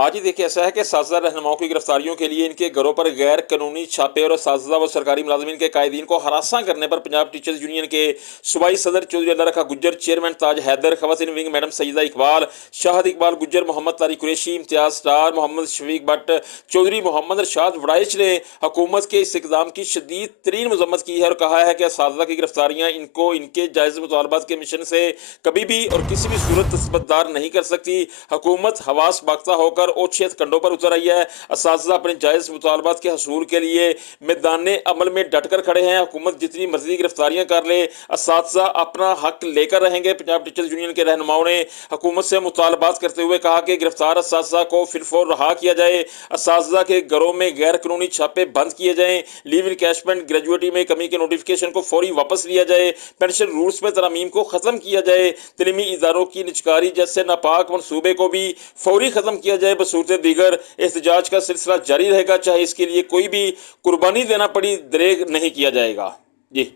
आज ही देखिए ऐसा है कि साजिदा रहनुमाओं की गिरफ्तारियों के लिए इनके घरों पर गैर कानूनी छापे और साजिदा व सरकारी मुलाजमीन के कायदीन को हरासा करने पर पंजाब टीचर्स यूनियन के सूबाई सदर चौधरी अल्लाह रखा गुज्जर, चेयरमैन ताज हैदर, खवातीन wing madam Saeeda Iqbal, Shahid Iqbal Gujjar, Mohammad Tariq Qureshi, Imtiaz star, Mohammad Shafiq Bhatt, Chaudhry Mohammad Rashad Waraich ने हुकूमत के इस इकदाम की शदीद तरीन मजम्मत की है और कहा है कि साजिदा की गिरफ्तारियां इनको इनके जायज़ मुतालबात के मिशन से कभी भी और किसी भी सूरत तस्बतदार नहीं कर सकती। हुकूमत हवास बाख्ता होकर ओछेत कंडों पर उतर आई है। असातिज़ा अपने जायज़ मुतालबात के हसूल के लिए मैदान अमल में डटकर खड़े हैं। हुकूमत जितनी मर्जी गिरफ्तारियां कर ले, असातिज़ा अपना हक लेकर रहेंगे। पंजाब टीचर्स यूनियन के रहनुमाओं ने हुकूमत से मुतालबात करते हुए कहा कि गिरफ्तार असातिज़ा को फिलफौर रहा किया जाए, असातिज़ा के घरों में गैर कानूनी छापे बंद किए जाएँ, लीव इनकैशमेंट ग्रेजुएटी में कमी के नोटिफिकेशन को फौरी वापस लिया जाए, पेंशन रूल्स में तरमीम को ख़त्म किया जाए, तलीमी इदारों की निजकारी जैसे नापाक मनसूबे को भी फौरी ख़त्म किया जाए। बसूरत दीगर एहतजाज का सिलसिला जारी रहेगा, चाहे इसके लिए कोई भी कुर्बानी देना पड़ी, दरेग नहीं किया जाएगा। जी।